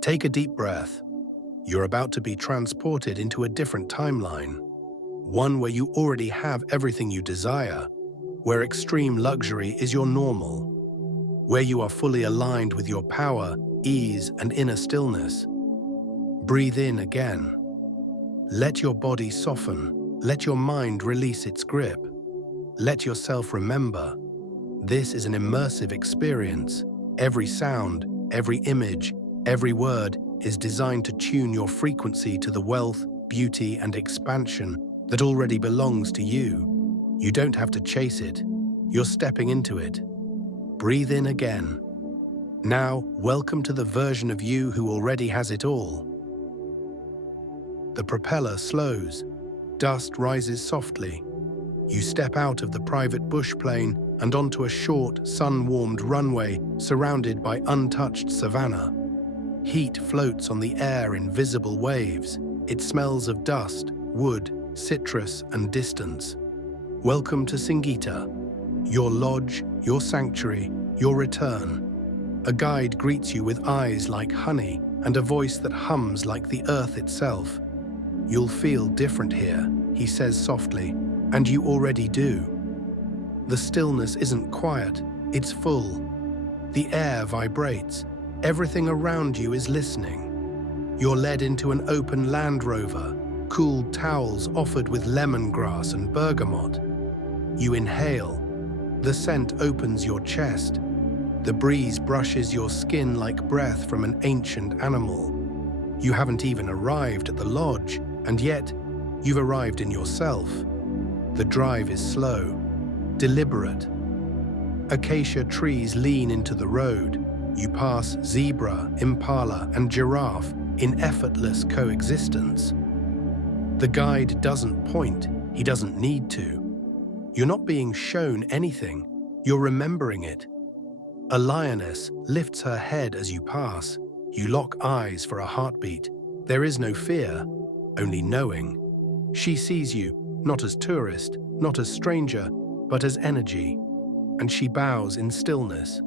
Take a deep breath. You're about to be transported into a different timeline, one where you already have everything you desire, where extreme luxury is your normal, where you are fully aligned with your power, ease, and inner stillness. Breathe in again. Let your body soften. Let your mind release its grip. Let yourself remember. This is an immersive experience. Every sound, every image, every word is designed to tune your frequency to the wealth, beauty, and expansion that already belongs to you. You don't have to chase it. You're stepping into it. Breathe in again. Now, welcome to the version of you who already has it all. The propeller slows. Dust rises softly. You step out of the private bush plane and onto a short, sun-warmed runway surrounded by untouched savanna. Heat floats on the air in visible waves. It smells of dust, wood, citrus, and distance. Welcome to Singita, your lodge, your sanctuary, your return. A guide greets you with eyes like honey and a voice that hums like the earth itself. You'll feel different here, he says softly, and you already do. The stillness isn't quiet, it's full. The air vibrates. Everything around you is listening. You're led into an open Land Rover, cooled towels offered with lemongrass and bergamot. You inhale. The scent opens your chest. The breeze brushes your skin like breath from an ancient animal. You haven't even arrived at the lodge, and yet you've arrived in yourself. The drive is slow, deliberate. Acacia trees lean into the road. You pass zebra, impala, and giraffe in effortless coexistence. The guide doesn't point, he doesn't need to. You're not being shown anything, you're remembering it. A lioness lifts her head as you pass. You lock eyes for a heartbeat. There is no fear, only knowing. She sees you, not as tourist, not as stranger, but as energy. And she bows in stillness.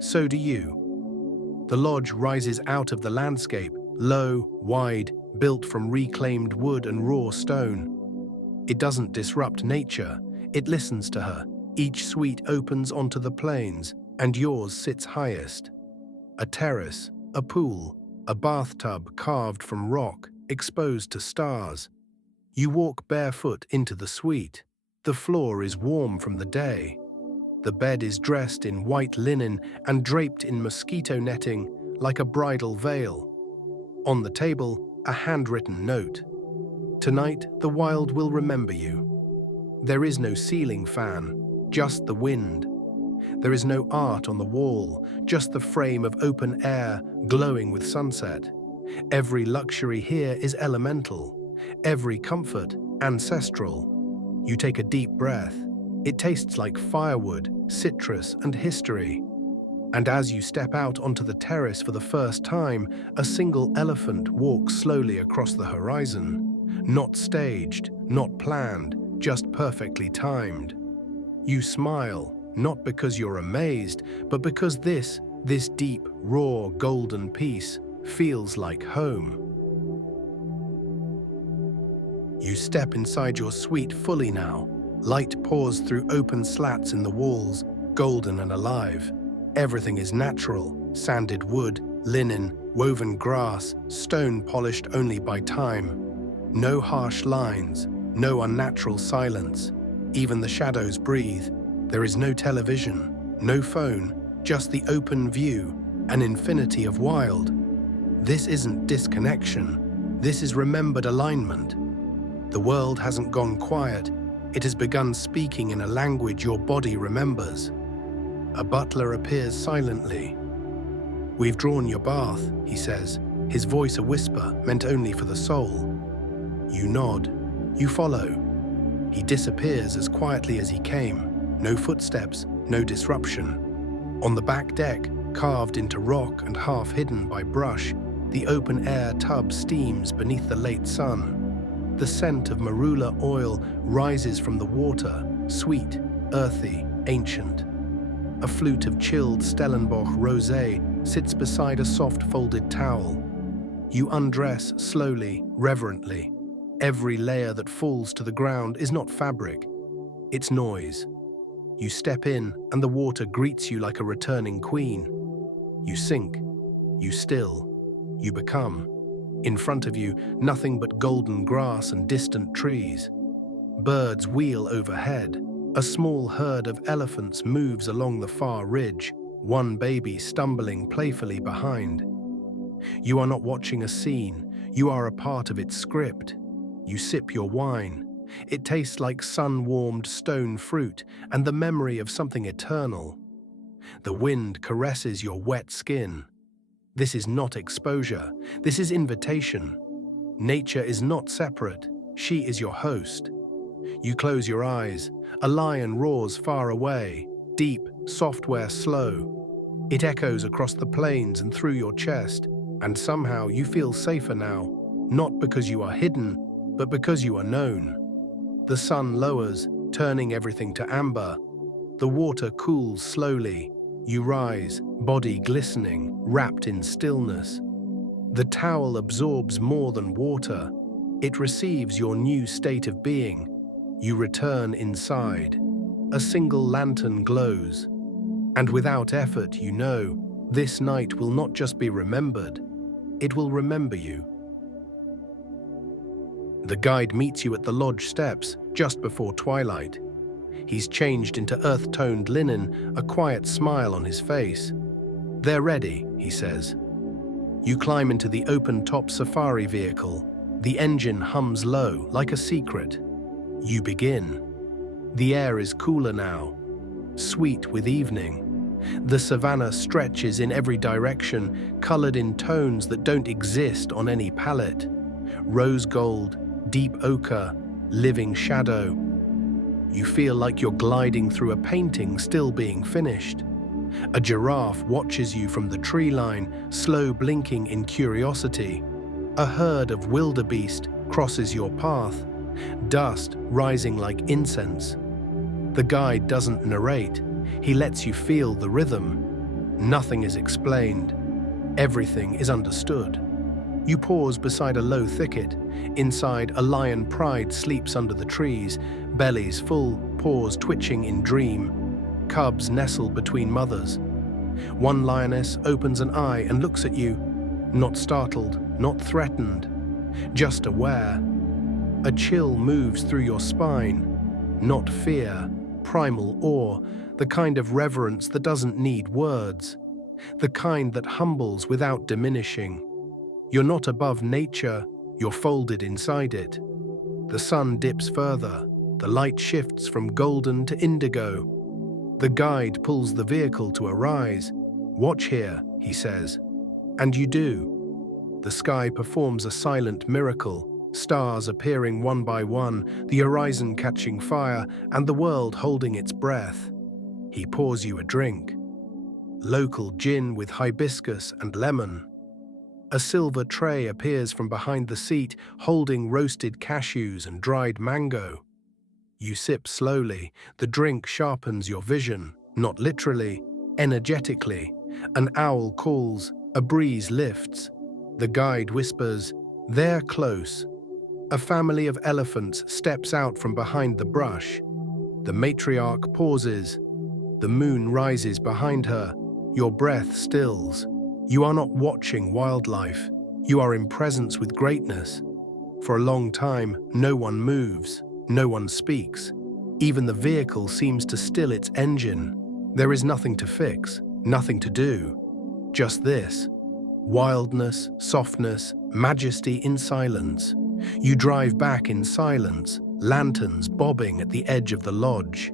So do you. The lodge rises out of the landscape, low, wide, built from reclaimed wood and raw stone. It doesn't disrupt nature, it listens to her. Each suite opens onto the plains, and yours sits highest. A terrace, a pool, a bathtub carved from rock, exposed to stars. You walk barefoot into the suite. The floor is warm from the day. The bed is dressed in white linen and draped in mosquito netting like a bridal veil. On the table, a handwritten note. Tonight, the wild will remember you. There is no ceiling fan, just the wind. There is no art on the wall, just the frame of open air glowing with sunset. Every luxury here is elemental, every comfort ancestral. You take a deep breath. It tastes like firewood, citrus, and history. And as you step out onto the terrace for the first time, a single elephant walks slowly across the horizon. Not staged, not planned, just perfectly timed. You smile, not because you're amazed, but because this deep, raw, golden peace feels like home. You step inside your suite fully now. Light pours through open slats in the walls, golden and alive. Everything is natural, sanded wood, linen, woven grass, stone polished only by time. No harsh lines, no unnatural silence. Even the shadows breathe. There is no television, no phone, just the open view, an infinity of wild. This isn't disconnection, this is remembered alignment. The world hasn't gone quiet, it has begun speaking in a language your body remembers. A butler appears silently. "We've drawn your bath," he says, his voice a whisper meant only for the soul. You nod. You follow. He disappears as quietly as he came. No footsteps, no disruption. On the back deck, carved into rock and half hidden by brush, the open-air tub steams beneath the late sun. The scent of marula oil rises from the water, sweet, earthy, ancient. A flute of chilled Stellenbosch rosé sits beside a soft folded towel. You undress slowly, reverently. Every layer that falls to the ground is not fabric, it's noise. You step in, and the water greets you like a returning queen. You sink, you still, you become. In front of you, nothing but golden grass and distant trees. Birds wheel overhead. A small herd of elephants moves along the far ridge, one baby stumbling playfully behind. You are not watching a scene, you are a part of its script. You sip your wine. It tastes like sun-warmed stone fruit and the memory of something eternal. The wind caresses your wet skin. This is not exposure, this is invitation. Nature is not separate, she is your host. You close your eyes. A lion roars far away, deep, software slow. It echoes across the plains and through your chest, and somehow you feel safer now, not because you are hidden, but because you are known. The sun lowers, turning everything to amber. The water cools slowly. You rise, body glistening, wrapped in stillness. The towel absorbs more than water. It receives your new state of being. You return inside. A single lantern glows. And without effort, you know, this night will not just be remembered, it will remember you. The guide meets you at the lodge steps just before twilight. He's changed into earth-toned linen, a quiet smile on his face. "They're ready," he says. You climb into the open-top safari vehicle. The engine hums low, like a secret. You begin. The air is cooler now, sweet with evening. The savannah stretches in every direction, colored in tones that don't exist on any palette. Rose gold, deep ochre, living shadow. You feel like you're gliding through a painting still being finished. A giraffe watches you from the tree line, slow blinking in curiosity. A herd of wildebeest crosses your path, dust rising like incense. The guide doesn't narrate, he lets you feel the rhythm. Nothing is explained, everything is understood. You pause beside a low thicket. Inside, a lion pride sleeps under the trees, bellies full, paws twitching in dream. Cubs nestle between mothers. One lioness opens an eye and looks at you, not startled, not threatened, just aware. A chill moves through your spine, not fear, primal awe, the kind of reverence that doesn't need words, the kind that humbles without diminishing. You're not above nature, you're folded inside it. The sun dips further, the light shifts from golden to indigo. The guide pulls the vehicle to a rise. "Watch here," he says. And you do. The sky performs a silent miracle, stars appearing one by one, the horizon catching fire, and the world holding its breath. He pours you a drink. Local gin with hibiscus and lemon. A silver tray appears from behind the seat, holding roasted cashews and dried mango. You sip slowly. The drink sharpens your vision, not literally, energetically. An owl calls, a breeze lifts. The guide whispers, "They're close." A family of elephants steps out from behind the brush. The matriarch pauses. The moon rises behind her. Your breath stills. You are not watching wildlife. You are in presence with greatness. For a long time, no one moves. No one speaks. Even the vehicle seems to still its engine. There is nothing to fix, nothing to do. Just this. Wildness, softness, majesty in silence. You drive back in silence, lanterns bobbing at the edge of the lodge.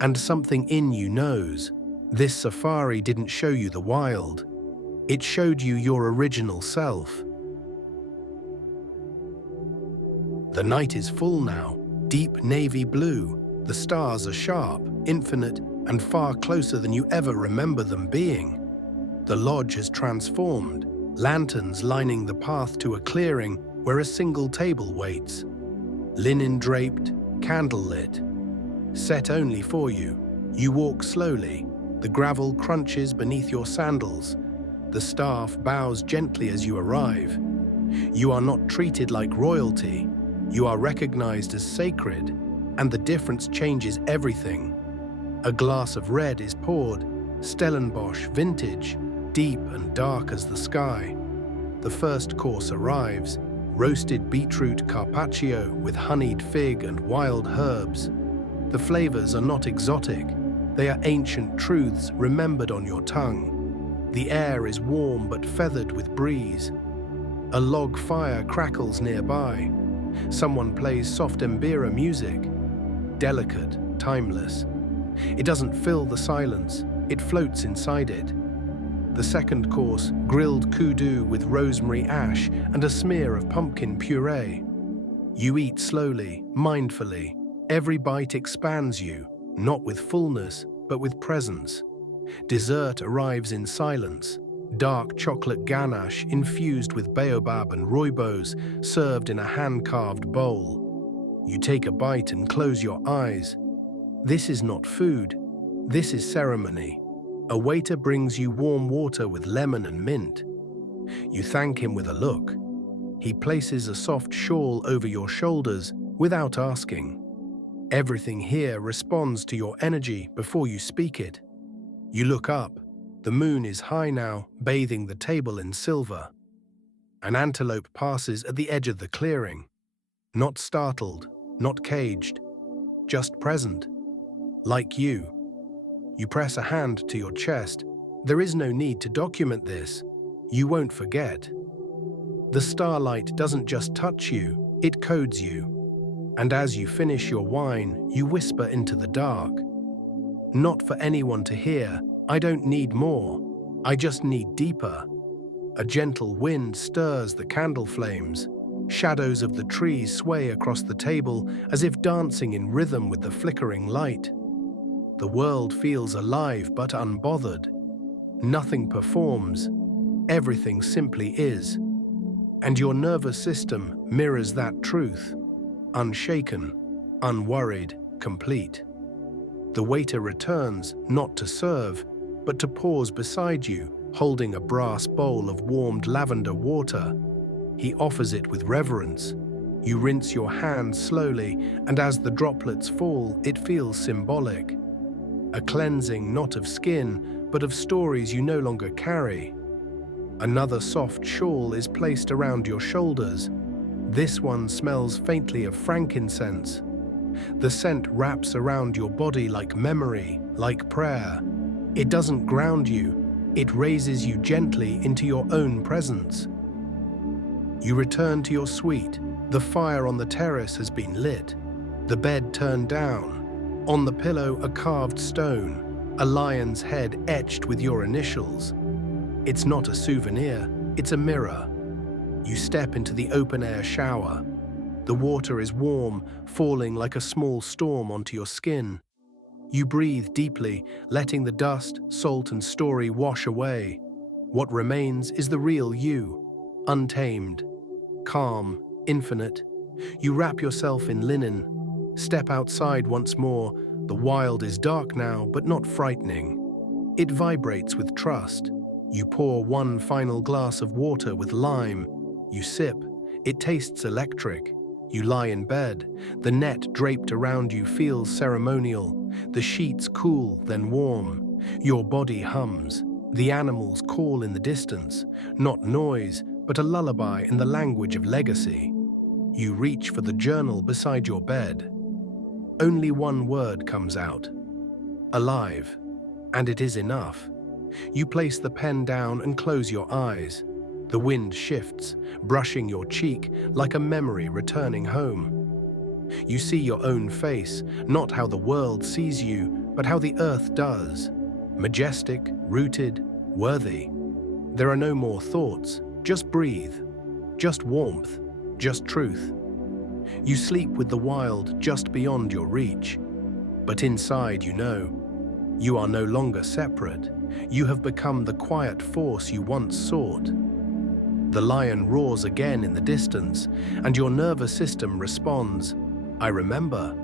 And something in you knows, this safari didn't show you the wild. It showed you your original self. The night is full now, deep navy blue. The stars are sharp, infinite, and far closer than you ever remember them being. The lodge has transformed, lanterns lining the path to a clearing where a single table waits. Linen draped, candlelit. Set only for you, you walk slowly, The gravel crunches beneath your sandals. The staff bows gently as you arrive. You are not treated like royalty. You are recognized as sacred, and the difference changes everything. A glass of red is poured, Stellenbosch vintage, deep and dark as the sky. The first course arrives, roasted beetroot carpaccio with honeyed fig and wild herbs. The flavors are not exotic. They are ancient truths remembered on your tongue. The air is warm but feathered with breeze. A log fire crackles nearby. Someone plays soft mbira music, delicate, timeless. It doesn't fill the silence, it floats inside it. The second course, grilled kudu with rosemary ash and a smear of pumpkin puree. You eat slowly, mindfully. Every bite expands you, not with fullness, but with presence. Dessert arrives in silence. Dark chocolate ganache infused with baobab and rooibos, served in a hand-carved bowl. You take a bite and close your eyes. This is not food. This is ceremony. A waiter brings you warm water with lemon and mint. You thank him with a look. He places a soft shawl over your shoulders without asking. Everything here responds to your energy before you speak it. You look up. The moon is high now, bathing the table in silver. An antelope passes at the edge of the clearing. Not startled, not caged, just present. Like you. You press a hand to your chest. There is no need to document this. You won't forget. The starlight doesn't just touch you, it codes you. And as you finish your wine, you whisper into the dark. Not for anyone to hear. I don't need more. I just need deeper. A gentle wind stirs the candle flames. Shadows of the trees sway across the table as if dancing in rhythm with the flickering light. The world feels alive but unbothered. Nothing performs. Everything simply is. And your nervous system mirrors that truth. Unshaken, unworried, complete. The waiter returns, not to serve, but to pause beside you, holding a brass bowl of warmed lavender water. He offers it with reverence. You rinse your hands slowly, and as the droplets fall, it feels symbolic. A cleansing not of skin, but of stories you no longer carry. Another soft shawl is placed around your shoulders. This one smells faintly of frankincense. The scent wraps around your body like memory, like prayer. It doesn't ground you, it raises you gently into your own presence. You return to your suite. The fire on the terrace has been lit. The bed turned down. On the pillow, a carved stone, a lion's head etched with your initials. It's not a souvenir, it's a mirror. You step into the open-air shower. The water is warm, falling like a small storm onto your skin. You breathe deeply, letting the dust, salt, and story wash away. What remains is the real you, untamed, calm, infinite. You wrap yourself in linen. Step outside once more. The wild is dark now, but not frightening. It vibrates with trust. You pour one final glass of water with lime. You sip. It tastes electric. You lie in bed. The net draped around you feels ceremonial. The sheets cool, then warm. Your body hums. The animals call in the distance. Not noise, but a lullaby in the language of legacy. You reach for the journal beside your bed. Only one word comes out. Alive. And it is enough. You place the pen down and close your eyes. The wind shifts, brushing your cheek like a memory returning home. You see your own face, not how the world sees you, but how the earth does. Majestic, rooted, worthy. There are no more thoughts. Just breathe. Just warmth. Just truth. You sleep with the wild just beyond your reach. But inside you know, you are no longer separate. You have become the quiet force you once sought. The lion roars again in the distance, and your nervous system responds. I remember.